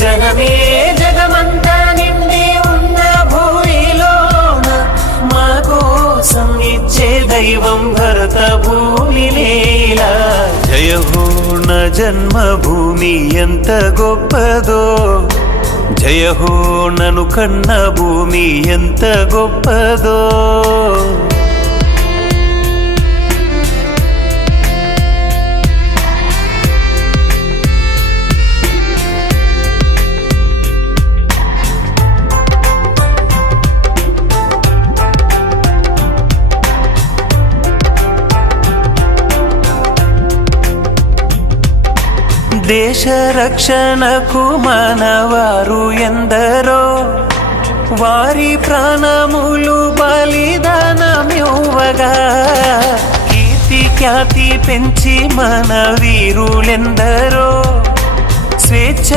జనమే జగమంతా నిండి ఉన్న భూమిలోన మా కోసం ఇచ్చే దైవం భరత భూమి నేల. జయ హో నా జన్మభూమి ఎంత గొప్పదో, జయ హో నను కన్న భూమి ఎంత గొప్పదో. దేశ రక్షణకు మనవారు ఎందరో, వారి ప్రాణములు బలిదానమివ్వగా కీర్తి ఖ్యాతి పెంచి మన వీరులెందరో స్వేచ్ఛ